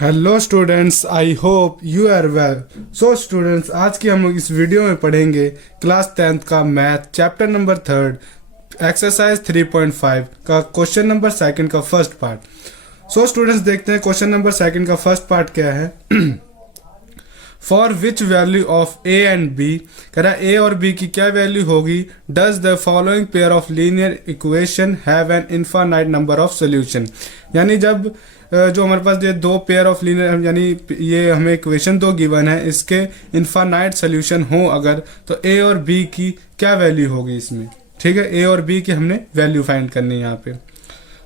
Hello students, I hope you are well. So students, आज की हम लोग इस वीडियो में पढ़ेंगे क्लास 10th का मैथ चैप्टर नंबर 3 एक्सरसाइज 3.5 का क्वेश्चन नंबर 2 का फर्स्ट पार्ट। सो स्टूडेंट्स, देखते हैं क्वेश्चन नंबर 2 का फर्स्ट पार्ट क्या है। For which value of A and B, कह रहा है ए और बी की क्या वैल्यू होगी। Does the following pair of linear equation have an infinite number of solution. यानी जब जो हमारे पास ये दो पेयर ऑफ लीनियर, यानी ये हमें इक्वेशन दो गिवन है, इसके इनफाइनाइट सोल्यूशन हो अगर, तो ए और बी की क्या वैल्यू होगी इसमें। ठीक है, ए और बी की हमने वैल्यू फाइंड करनी है यहाँ पे।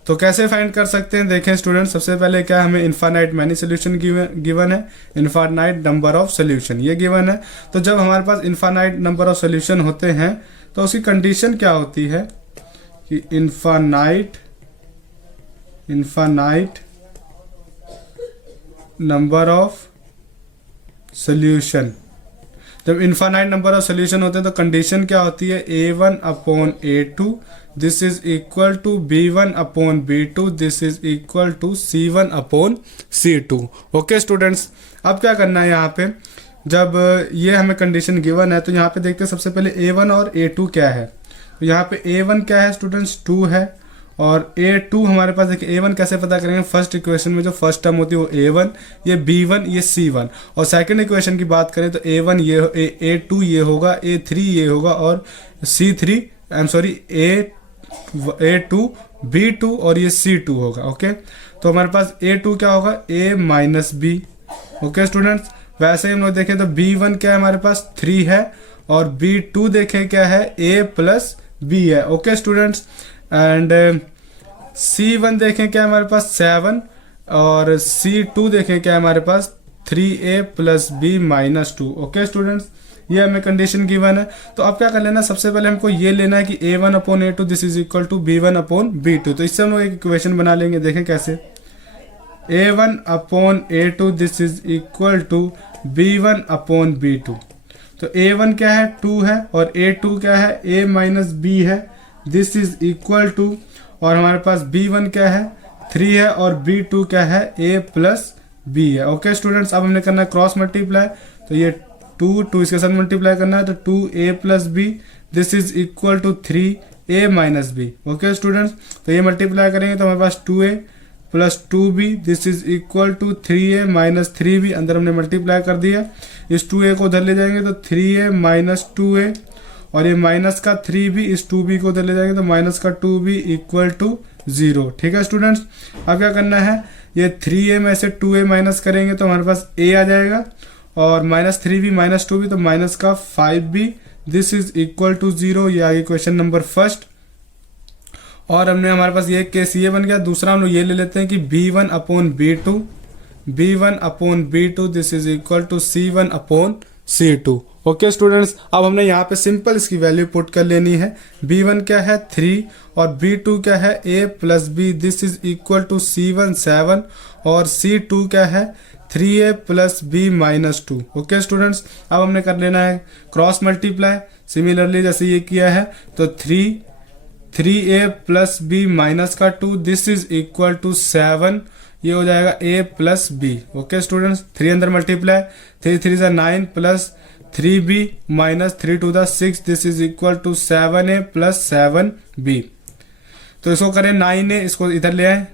तो कैसे फाइंड कर सकते हैं, देखें स्टूडेंट। सबसे पहले क्या हमें इनफाइनाइट मैनी सोल्यूशन गिवन है, इनफाइनाइट नंबर ऑफ सोल्यूशन ये गिवन है। तो जब हमारे पास इनफाइनाइट नंबर ऑफ सोल्यूशन होते हैं तो उसकी कंडीशन क्या होती है कि इनफाइनाइट नंबर ऑफ सोल्यूशन। जब इनफाइनाइट नंबर ऑफ सोल्यूशन होते हैं तो कंडीशन क्या होती है, a1 upon a2 this is equal to b1 upon b2 this is equal to c1 upon c2। Okay students, अब क्या करना है यहाँ पे, जब ये हमें कंडीशन गिवन है तो यहाँ पे देखते हैं सबसे पहले a1 और a2 क्या है। तो यहाँ पे a1 क्या है स्टूडेंट्स, 2 है, और a2 हमारे पास देखिए a1 कैसे पता करेंगे, फर्स्ट इक्वेशन में जो फर्स्ट टर्म होती है वो a1, ये b1, ये c1। और सेकंड इक्वेशन की बात करें तो a1 ये a2 ये होगा, a3 ये होगा, और c3 a2 b2 और ये c2 होगा। ओके, तो हमारे पास a2 क्या होगा, a minus b। Okay students, वैसे ही हम लोग देखें तो b1 क्या है हमारे पास 3 है, और b2 देखें क्या है a प्लस b है। ओके स्टूडेंट्स, एंड C1 देखें क्या है हमारे पास 7, और C2 देखें क्या है हमारे पास 3a plus b minus 2। Okay students, ये हमें कंडीशन गिवन है। तो अब क्या कर लेना, सबसे पहले हमको ये लेना है कि a1 upon a2 this is equal to b1 upon b2। तो इससे हम लोग एक इक्वेशन बना लेंगे, देखें कैसे, a1 upon a2 this is equal to b1 upon b2। तो a1 क्या है 2 है, और a2 क्या है a माइनस b है, दिस इज इक्वल टू, और हमारे पास b1 क्या है 3 है, और b2 क्या है a प्लस b है। ओके स्टूडेंट्स, अब हमने करना है क्रॉस मल्टीप्लाई। तो ये 2 इसके साथ मल्टीप्लाई करना है, तो 2a plus b this is equal to 3a minus b। Okay students, तो ये मल्टीप्लाई करेंगे तो हमारे पास 2a plus 2b this is equal to 3a minus 3b। अंदर हमने मल्टीप्लाई कर दिया, इस 2a को उधर ले जाएंगे तो 3a माइनस 2a, और ये माइनस का 3b इस 2b को उधर ले जाएंगे तो माइनस का 2b इक्वल टू 0। ठीक है स्टूडेंट्स, अब क्या करना है, ये 3a में से 2a माइनस करेंगे तो हमारे पास a आ जाएगा, और माइनस 3b माइनस 2b तो माइनस का 5b this is equal to 0। ये आ गई क्वेश्चन नंबर फर्स्ट। और हमने हमारे पास ये केस ये बन गया। दूसरा हम लोग ये ले लेते हैं कि b1 upon b2 this is equal to c1 upon c2। Okay students, अब हमने यहाँ पे सिंपल इसकी वैल्यू पुट कर लेनी है। b1 क्या है 3, और b2 क्या है a plus b this is equal to c1 7, और c2 क्या है 3a plus b minus 2। Okay students, अब हमने कर लेना है क्रॉस मल्टीप्लाई। सिमिलरली जैसे ये किया है तो 3a प्लस b माइनस का 2 दिस इज इक्वल टू 7, ये हो जाएगा a plus b। Okay students, 3 अंदर multiply, 3 3 9 plus 3b minus 3 to the 6 this is equal to 7a plus 7b। तो इसको करें 9a, इसको इधर ले आए,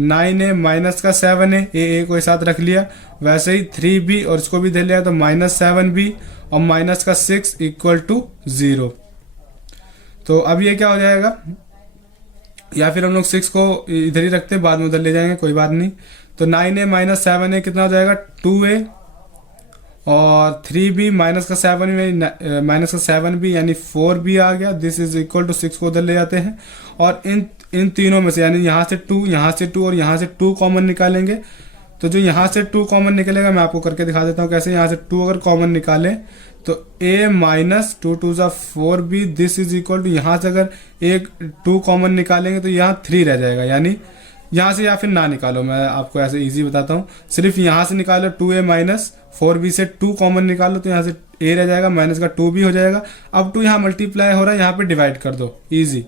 9a माइनस का 7a, a को साथ रख लिया। वैसे ही 3b और इसको भी इधर ले आए तो माइनस 7b और माइनस का 6 इक्वल टू 0। तो अब ये क्या हो जाएगा, या फिर हम लोग 6 को इधर ही रखते हैं, बाद में उधर ले जाएंगे, कोई बात नहीं। तो 9a माइनस 7a कितना हो जाएगा 2a, और 3b माइनस का 7 में माइनस का 7b यानी 4b आ गया, दिस इज इक्वल टू 6 को उधर ले जाते हैं। और इन तीनों में से यानी यहाँ से 2, यहाँ से 2 और यहाँ से 2 कॉमन निकालेंगे। तो जो यहाँ से 2 कॉमन निकलेगा मैं आपको करके दिखा देता हूँ कैसे। यहाँ से 2 अगर कॉमन निकालें तो a माइनस 2 टू ज़ा 4b this is equal to, यहाँ से अगर एक 2 कॉमन निकालेंगे तो यहाँ 3 रह जाएगा। यानी यहाँ से या फिर ना निकालो, मैं आपको ऐसे इजी बताता हूँ, सिर्फ यहाँ से निकालो 2a माइनस 4b से 2 कॉमन निकालो तो यहाँ से a रह जाएगा, माइनस का 2b हो जाएगा। अब 2 यहाँ मल्टीप्लाई हो रहा है, यहाँ पे डिवाइड कर दो, easy.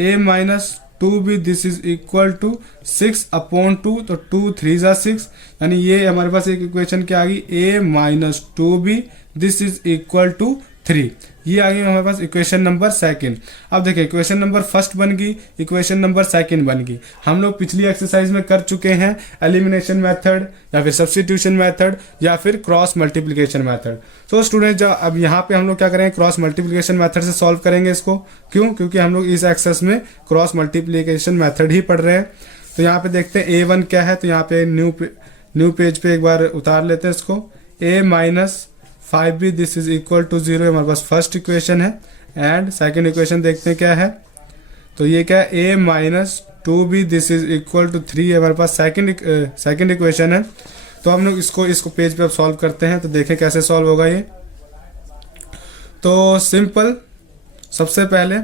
a minus 2b this is equal to 6/2, तो 2 3 जा 6, यानी ये हमारे पास एक इक्वेशन क्या आ गई, a minus 2b this is equal to 3। ये आ गई हमारे पास इक्वेशन नंबर सेकंड। अब देखिए इक्वेशन नंबर फर्स्ट बन गई, इक्वेशन नंबर सेकंड बन गई। हम लोग पिछली एक्सरसाइज में कर चुके हैं एलिमिनेशन मेथड या फिर सब्स्टिट्यूशन मेथड या फिर क्रॉस मल्टीप्लिकेशन मेथड। तो स्टूडेंट जब अब यहाँ पे हम लोग क्या करेंगे, क्रॉस मल्टीप्लिकेशन मेथड से सॉल्व करेंगे इसको। क्यों? क्योंकि हम लोग इस एक्सरसाइज में क्रॉस मल्टीप्लिकेशन मेथड ही पढ़ रहे हैं। तो यहाँ पे देखते हैं a1 क्या है, तो यहाँ पे न्यू पेज पे एक बार उतार लेते हैं इसको। a minus 5b this is equal to 0 हमारे पास फर्स्ट इक्वेशन है। एंड सेकंड इक्वेशन देखते हैं क्या है, तो ये क्या है, a minus 2b this is equal to 3 है हमारे पास सेकंड इक्वेशन है। तो हम लोग इसको पेज पे अब सॉल्व करते हैं, तो देखें कैसे सॉल्व होगा ये। तो सिंपल, सबसे पहले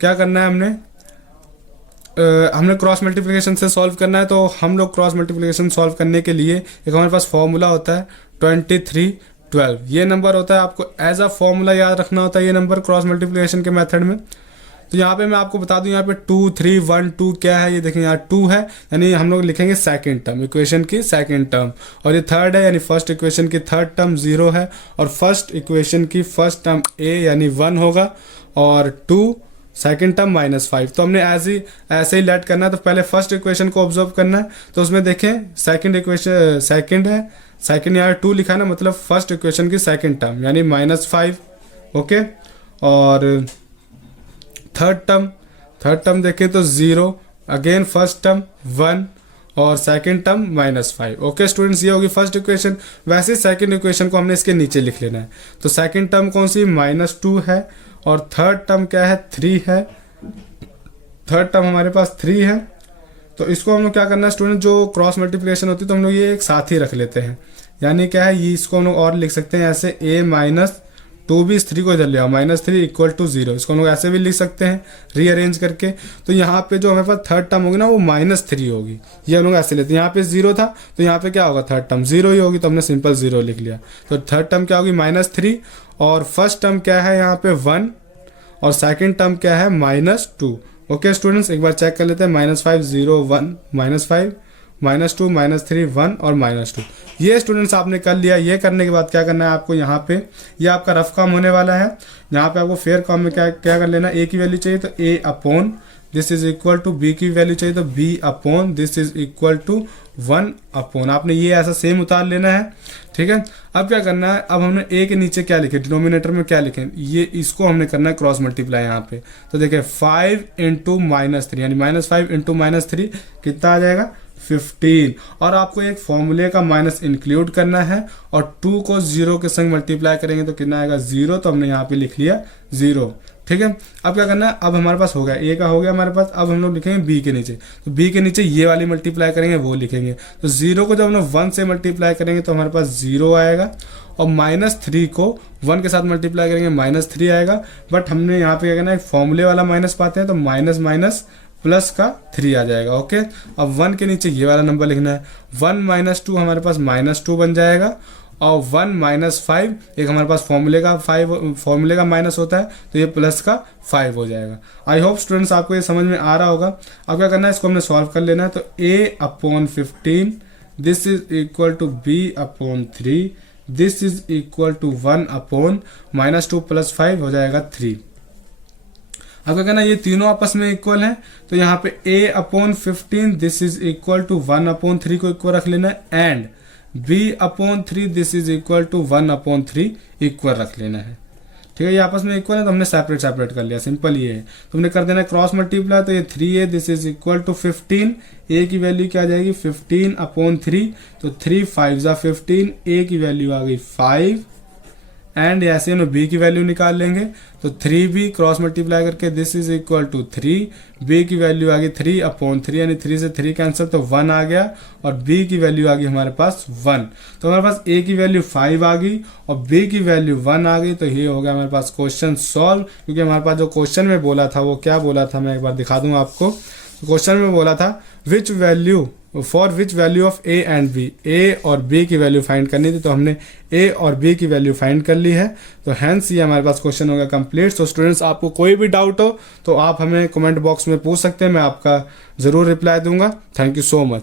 क्या करना है, हमने क्रॉस मल्टीप्लिकेशन से सॉल्व करना है। तो हम लोग क्रॉस मल्टीप्लिकेशन सॉल्व करने के लिए एक हमारे पास फॉर्मूला होता है 2312। ये नंबर होता है, आपको एज अ फॉर्मूला याद रखना होता है ये नंबर क्रॉस मल्टीप्लिकेशन के मेथड में। तो यहाँ पे मैं आपको बता दूं, यहाँ पे 2 3 1 2 क्या है, ये देखें यहाँ 2 है, यानी हम लोग लिखेंगे सेकंड टर्म, इक्वेशन की सेकंड टर्म। और ये थर्ड है, यानी फर्स्ट इक्वेशन की थर्ड टर्म 0 है। और फर्स्ट इक्वेशन की फर्स्ट टर्म a यानी 1 होगा, और 2 सेकंड टर्म -5। तो हमने ऐसे ही लेट करना है। तो पहले फर्स्ट इक्वेशन को ऑब्जर्व करना है। तो उसमें देखें सेकंड इक्वेशन सेकंड है, सेकंड यहाँ 2 लिखा है ना, मतलब फर्स्ट इक्वेशन की सेकंड टर्म यानी -5। ओके, और थर्ड टर्म देखें तो 0, अगेन फर्स्ट टर्म 1 और सेकंड टर्म -5। ओके स्टूडेंट्स, ये होगी फर्स्ट इक्वेशन। वैसे सेकंड इक्वेशन को हमने इसके नीचे लिख लेना है। तो सेकंड टर्म कौन सी, -2 है, और थर्ड टर्म क्या है, 3 है। थर्ड टर्म हमारे पास 3 है। तो इसको हम लोग क्या करना है स्टूडेंट, जो क्रॉस मल्टीप्लिकेशन होती है तो हम लोग ये एक साथ ही रख लेते हैं। यानी क्या है, ये इसको हम लोग और लिख सकते हैं ऐसे, a माइनस 2b इस 3 को इधर ले आओ, -3 इक्वल टू 0। इसको हम लोग ऐसे भी लिख सकते हैं रीअरेंज करके। तो यहाँ पे जो हमारे पास थर्ड टर्म होगी ना, वो -3 होगी। ये हम लोग ऐसे लेते हैं, यहाँ पे 0 था तो यहाँ पे क्या होगा, थर्ड टर्म 0 ही होगी, तो हमने सिंपल 0 लिख लिया। तो थर्ड टर्म क्या होगी, -3, और फर्स्ट टर्म क्या है यहाँ पे 1, और सेकंड टर्म क्या है -2। ओके स्टूडेंट्स, एक बार चेक कर लेते हैं, -5 0 1 -5 -2 -3 1 और -2। ये स्टूडेंट्स आपने कर लिया। ये करने के बाद क्या करना है आपको, यहाँ पे ये आपका रफ काम होने वाला है। यहाँ पे आपको फेयर काम में क्या कर लेना, a की वैल्यू चाहिए तो a upon this is equal to, b की वैल्यू चाहिए तो b upon this is equal to 1 upon, आपने ये ऐसा सेम उतार लेना है। ठीक है, अब क्या करना है, अब हमने a के नीचे क्या लिखे, डिनोमिनेटर में क्या लिखे, ये इसको हमने करना है क्रॉस मल्टीप्लाई यहाँ पे। तो देखिए 5 इंटू -3 यानी -5 इंटू -3 कितना आ जाएगा, 15। और आपको एक फॉर्मूले का माइनस इंक्लूड करना है, और 2 को 0 के संग मल्टीप्लाई करेंगे तो कितना आएगा, 0। तो हमने यहाँ पे लिख लिया 0। ठीक है, अब क्या करना है, अब हमारे पास हो गया a का हो गया हमारे पास। अब हम लोग लिखेंगे b के नीचे, तो b के नीचे ये वाली मल्टीप्लाई करेंगे, वो लिखेंगे। तो 0 को जब हम लोग 1 से मल्टीप्लाई करेंगे तो हमारे पास 0 आएगा, और -3 को 1 के साथ मल्टीप्लाई करेंगे -3 आएगा। बट हमने यहाँ पे क्या करना है, फॉर्मूले वाला माइनस पाते हैं, तो माइनस माइनस प्लस का 3 आ जाएगा। ओके, अब 1 के नीचे ये वाला नंबर लिखना है। 1 - 2 हमारे पास -2 बन जाएगा, और 1 - 5 एक हमारे पास फॉर्मूले का माइनस होता है, तो ये प्लस का 5 हो जाएगा। आई होप स्टूडेंट्स आपको ये समझ में आ रहा होगा। अब क्या करना है, इसको हमने सॉल्व कर लेना है। तो a upon 15 this is equal to b upon 3 this is equal to 1 upon -2 + 5 हो जाएगा 3। अब क्या करना है, ये तीनों आपस में इक्वल हैं, तो यहाँ पे a upon 15 this is equal to 1 upon 3 को इक्वल रख लेना है, and b upon 3 this is equal to 1 upon 3 equal रख लेना है। ठीक है, ये आपस में इक्वल है तो हमने सेपरेट कर लिया, सिंपल ये है। तो हमने कर देना क्रॉस मल्टीप्लाई, तो ये 3a this is equal to 15, a की वैल्यू क्या आ जाएगी 15 अपॉन 3, तो 3 5 = 15, a की वैल्यू आ गई 5, एंड ऐसे हम b की वैल्यू निकाल लेंगे। तो 3b क्रॉस मल्टीप्लाई करके this is equal to 3, b की वैल्यू आ गई 3 अपॉन 3 यानी 3 से 3 कैंसिल, तो 1 आ गया, और b की वैल्यू आ गई हमारे पास 1। तो हमारे पास a की वैल्यू 5 आ गई और b की वैल्यू 1 आ गई। तो ये हो गया हमारे पास क्वेश्चन सॉल्व। क्योंकि हमारे पास जो क्वेश्चन में बोला था वो क्या बोला था, मैं एक बार दिखा दूंगा आपको। क्वेश्चन में बोला था which value for which value of A and B, A और बी की वैल्यू फाइंड करनी थी, तो हमने ए और बी की वैल्यू फाइंड कर ली है। तो हैंस ये हमारे पास क्वेश्चन होगा कंप्लीट। तो स्टूडेंट्स आपको कोई भी डाउट हो तो आप हमें कमेंट बॉक्स में पूछ सकते हैं, मैं आपका ज़रूर रिप्लाई दूंगा। Thank you so much.